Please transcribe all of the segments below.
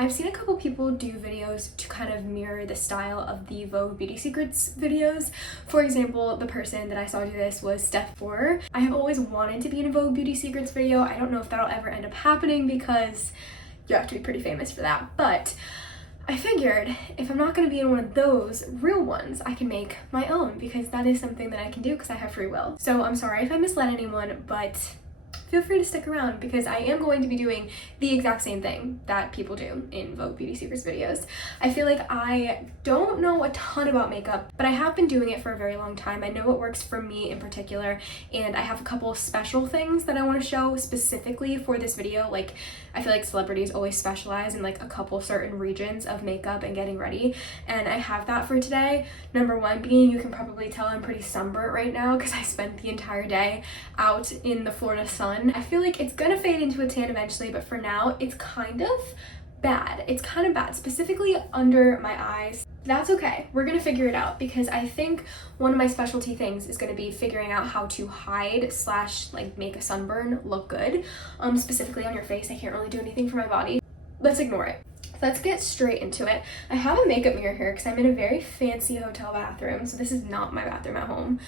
I've seen a couple people do videos to kind of mirror the style of the Vogue Beauty Secrets videos. For example, the person that I saw do this was Steph Borer. I have always wanted to be in a Vogue Beauty Secrets video. I don't know if that'll ever end up happening because you have to be pretty famous for that, but I figured if I'm not going to be in one of those real ones, I can make my own because that is something that I can do because I have free will. So I'm sorry if I misled anyone, but feel free to stick around because I am going to be doing the exact same thing that people do in Vogue Beauty Secrets videos. I feel like I don't know a ton about makeup, but I have been doing it for a very long time. I know what works for me in particular, and I have a couple of special things that I want to show specifically for this video. Like, I feel like celebrities always specialize in like a couple certain regions of makeup and getting ready, and I have that for today. Number one being, you can probably tell I'm pretty sunburnt right now because I spent the entire day out in the Florida sun. I feel like it's gonna fade into a tan eventually, but for now it's kind of bad. It's kind of bad, specifically under my eyes. That's okay. We're gonna figure it out because I think one of my specialty things is gonna be figuring out how to hide slash like make a sunburn look good. Specifically on your face. I can't really do anything for my body. Let's ignore it. Let's get straight into it. I have a makeup mirror here because I'm in a very fancy hotel bathroom, so this is not my bathroom at home.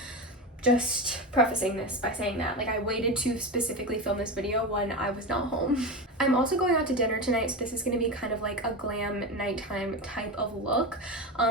Just prefacing this by saying that, like, I waited to specifically film this video when I was not home. I'm also going out to dinner tonight, so this is going to be kind of like a glam nighttime type of look.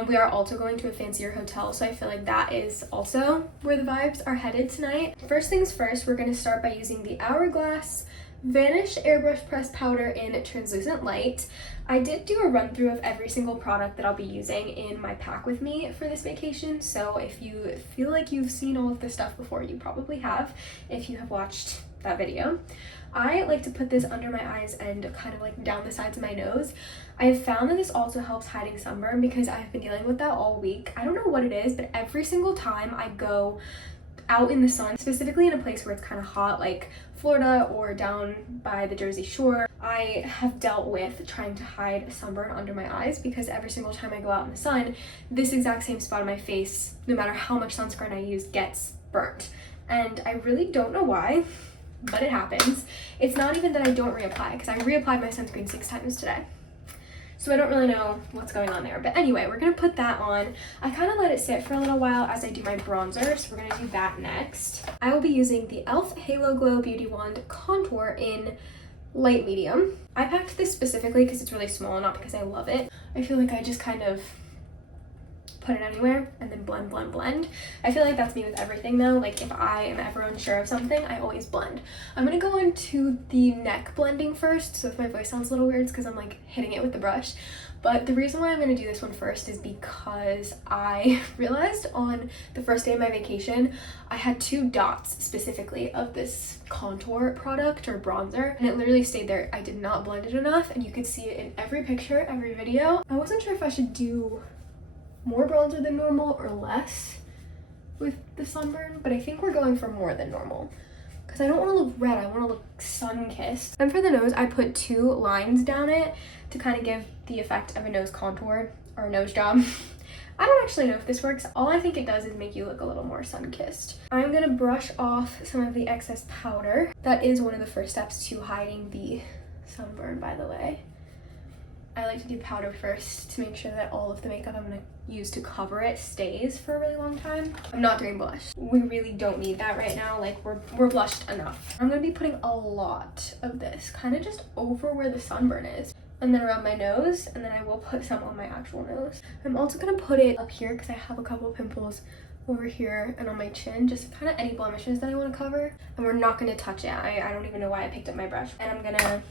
We are also going to a fancier hotel, so I feel like that is also where the vibes are headed tonight. First things first, we're going to start by using the Hourglass Vanish Airbrush Pressed Powder in Translucent Light. I did do a run through of every single product that I'll be using in my pack with me for this vacation, so if you feel like you've seen all of this stuff before, you probably have if you have watched that video. I like to put this under my eyes and kind of like down the sides of my nose. I have found that this also helps hiding sunburn because I've been dealing with that all week. I don't know what it is, but every single time I go out in the sun, specifically in a place where it's kind of hot like Florida or down by the Jersey Shore, I have dealt with trying to hide a sunburn under my eyes because every single time I go out in the sun, this exact same spot on my face, no matter how much sunscreen I use, gets burnt. And I really don't know why, but it happens. It's not even that I don't reapply because I reapplied my sunscreen 6 times today. So I don't really know what's going on there. But anyway, we're going to put that on. I kind of let it sit for a little while as I do my bronzer, so we're going to do that next. I will be using the e.l.f. Halo Glow Beauty Wand Contour in light medium. I packed this specifically because it's really small, not because I love it. I feel like I just kind of put it anywhere and then blend, blend, blend. I feel like that's me with everything though. Like if I am ever unsure of something, I always blend. I'm gonna go into the neck blending first, so if my voice sounds a little weird, it's because I'm like hitting it with the brush. But the reason why I'm gonna do this one first is because I realized on the first day of my vacation, I had 2 dots specifically of this contour product or bronzer, and it literally stayed there. I did not blend it enough, and you could see it in every picture, every video. I wasn't sure if I should do more bronzer than normal or less with the sunburn, but I think we're going for more than normal because I don't want to look red, I want to look sun-kissed. And for the nose, I put 2 lines down it to kind of give the effect of a nose contour or a nose job. I don't actually know if this works. All I think it does is make you look a little more sun-kissed. I'm gonna brush off some of the excess powder. That is one of the first steps to hiding the sunburn, by the way. I like to do powder first to make sure that all of the makeup I'm gonna use to cover it stays for a really long time. I'm not doing blush. We really don't need that right now. Like we're blushed enough. I'm gonna be putting a lot of this kind of just over where the sunburn is, and then around my nose, and then I will put some on my actual nose. I'm also gonna put it up here because I have a couple of pimples over here and on my chin, just kind of any blemishes that I want to cover. And we're not gonna touch it. I don't even know why I picked up my brush. And I'm gonna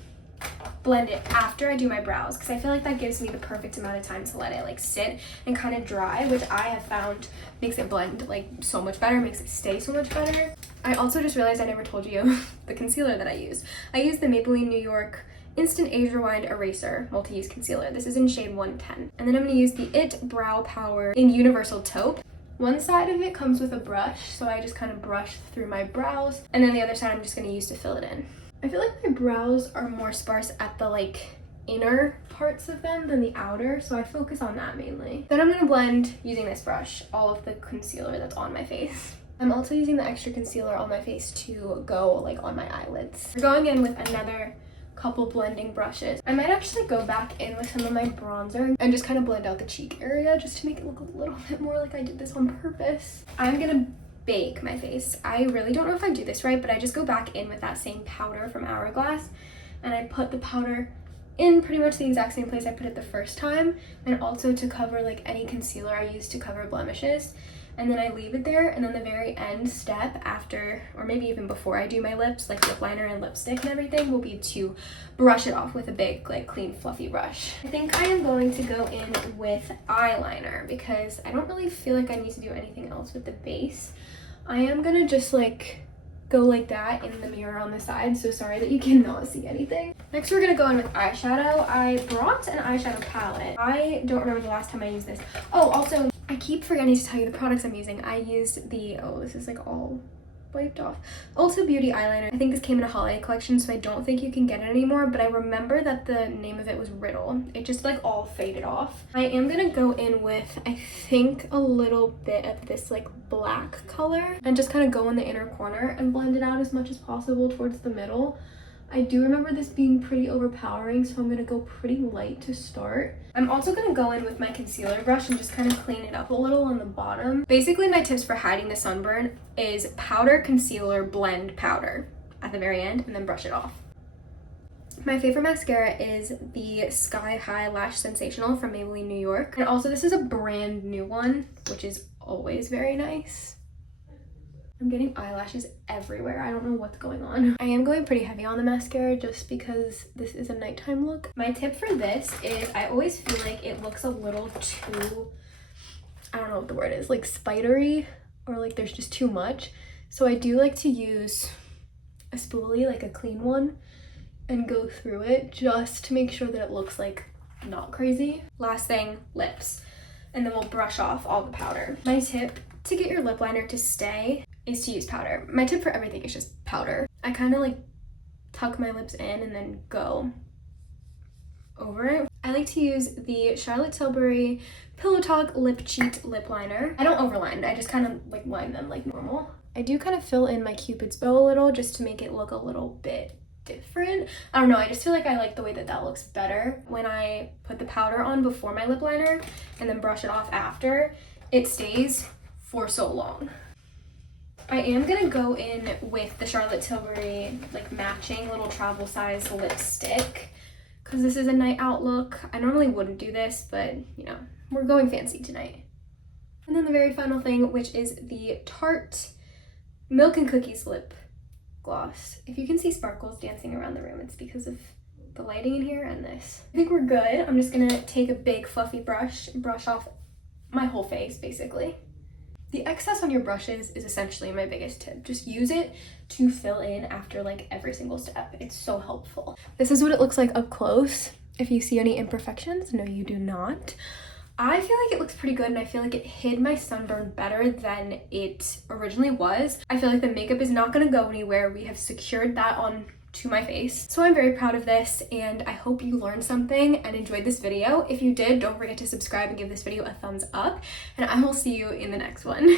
blend it after I do my brows because I feel like that gives me the perfect amount of time to let it like sit and kind of dry, which I have found makes it blend like so much better, makes it stay so much better. I also just realized I never told you the concealer that I use. I use the Maybelline New York Instant Age Rewind Eraser Multi-Use Concealer. This is in shade 110. And then I'm going to use the IT Brow Power in Universal Taupe. One side of it comes with a brush, so I just kind of brush through my brows, and then the other side I'm just going to use to fill it in. I feel like my brows are more sparse at the like inner parts of them than the outer, so I focus on that mainly. Then I'm going to blend using this brush all of the concealer that's on my face. I'm also using the extra concealer on my face to go like on my eyelids. We're going in with another couple blending brushes. I might actually go back in with some of my bronzer and just kind of blend out the cheek area just to make it look a little bit more like I did this on purpose. I'm gonna bake my face. I really don't know if I do this right, but I just go back in with that same powder from Hourglass and I put the powder in pretty much the exact same place I put it the first time, and also to cover like any concealer I use to cover blemishes. And then I leave it there, and then the very end step after, or maybe even before I do my lips, like lip liner and lipstick and everything, will be to brush it off with a big, like, clean, fluffy brush. I think I am going to go in with eyeliner because I don't really feel like I need to do anything else with the base. I am gonna just like go like that in the mirror on the side, so sorry that you cannot see anything. Next we're gonna go in with eyeshadow. I brought an eyeshadow palette. I don't remember the last time I used this. Oh, also, I keep forgetting to tell you the products I'm using. I used the, oh, this is like all wiped off, Ulta Beauty eyeliner. I think this came in a holiday collection, so I don't think you can get it anymore, but I remember that the name of it was Riddle. It just like all faded off. I am gonna go in with, I think, a little bit of this like black color and just kind of go in the inner corner and blend it out as much as possible towards the middle. I do remember this being pretty overpowering, so I'm gonna go pretty light to start. I'm also gonna go in with my concealer brush and just kind of clean it up a little on the bottom. Basically, my tips for hiding the sunburn is powder, concealer, blend, powder at the very end, and then brush it off. My favorite mascara is the Sky High Lash Sensational from Maybelline New York. And also this is a brand new one, which is always very nice. I'm getting eyelashes everywhere. I don't know what's going on. I am going pretty heavy on the mascara just because this is a nighttime look. My tip for this is I always feel like it looks a little too, I don't know what the word is, like spidery, or like there's just too much. So I do like to use a spoolie, like a clean one, and go through it just to make sure that it looks like not crazy. Last thing, lips. And then we'll brush off all the powder. My tip to get your lip liner to stay is to use powder. My tip for everything is just powder. I kind of like tuck my lips in and then go over it. I like to use the Charlotte Tilbury Pillow Talk Lip Cheat Lip Liner. I don't overline, I just kind of like line them like normal. I do kind of fill in my Cupid's bow a little just to make it look a little bit different. I don't know, I just feel like I like the way that that looks better. When I put the powder on before my lip liner and then brush it off after, it stays for so long. I am gonna go in with the Charlotte Tilbury like matching little travel size lipstick because this is a night out look. I normally wouldn't do this, but you know, we're going fancy tonight. And then the very final thing, which is the Tarte Milk and Cookies lip gloss. If you can see sparkles dancing around the room, it's because of the lighting in here and this. I think we're good. I'm just gonna take a big fluffy brush and brush off my whole face basically. The excess on your brushes is essentially my biggest tip. Just use it to fill in after like every single step. It's so helpful. This is what it looks like up close. If you see any imperfections, no you do not. I feel like it looks pretty good and I feel like it hid my sunburn better than it originally was. I feel like the makeup is not gonna go anywhere. We have secured that on to my face. So I'm very proud of this and I hope you learned something and enjoyed this video. If you did, don't forget to subscribe and give this video a thumbs up and I will see you in the next one.